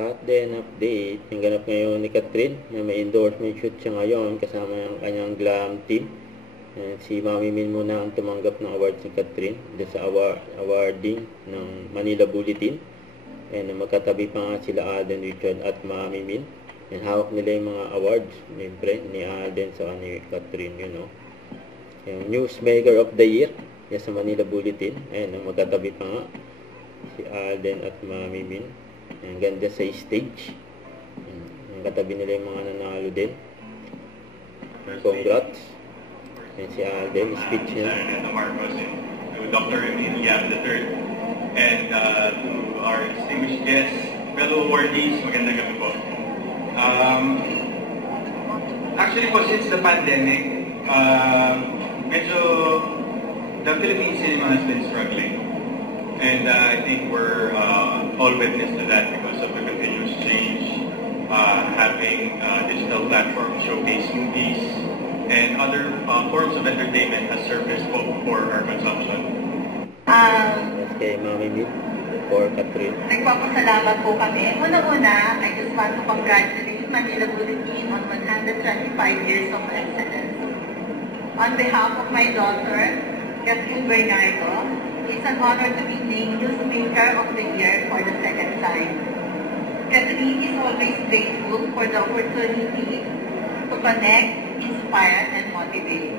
Cut then update. Yung ganap ngayon ni Catherine na may endorsement shoot siya ngayon kasama yung kanyang glam team. And si Mami Min muna ang tumanggap ng award ni Catherine sa awarding ng Manila Bulletin. And magkatabi pa nga sila Alden Richard at Mami Min. And hawak nila yung mga awards ni Alden sa ni Catherine, you know. Yung Newsmaker of the Year sa Manila Bulletin. Ayan, magkatabi pa nga si Alden at Mami Min. Ang ganda sa stage. Ang katabi nila yung mga nanalo din. Congrats. And si Alden, speech niya. To Dr. Emil Yap III. And to our distinguished guests, fellow awardees, magandang gabi po. Actually po, since the pandemic, medyo the Philippine cinema has been struggling. And I think we're all witness to that because of the continuous change, having digital platforms showcase movies and other forms of entertainment has surfaced for our consumption. Kay Mami Min for Catherine. Nagpapasalamat po kami. Una-una, I just want to congratulate Manila Bulletin on 125 years of excellence. On behalf of my daughter, Catherine Bernardo, it's an honor to be named Newsmaker of the Year for the second time. Catherine is always grateful for the opportunity to connect, inspire, and motivate.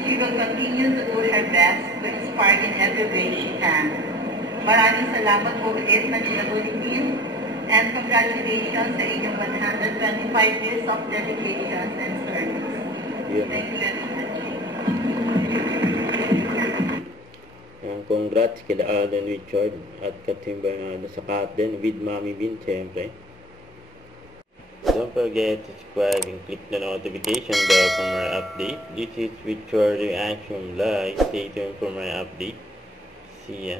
She will continue to do her best to inspire in every way she can. Maraming salamat po ulit Manila Bulletin and congratulations sa inyong 125 years of dedication and service. Thank you very much. Congrats kila Alden Richard at Catherine Bernardo sa cut din with Mami Min, syempre. Don't forget to subscribe and click the notification bell for more update. This is Richard Reaction Live. Stay tuned for more update. See ya.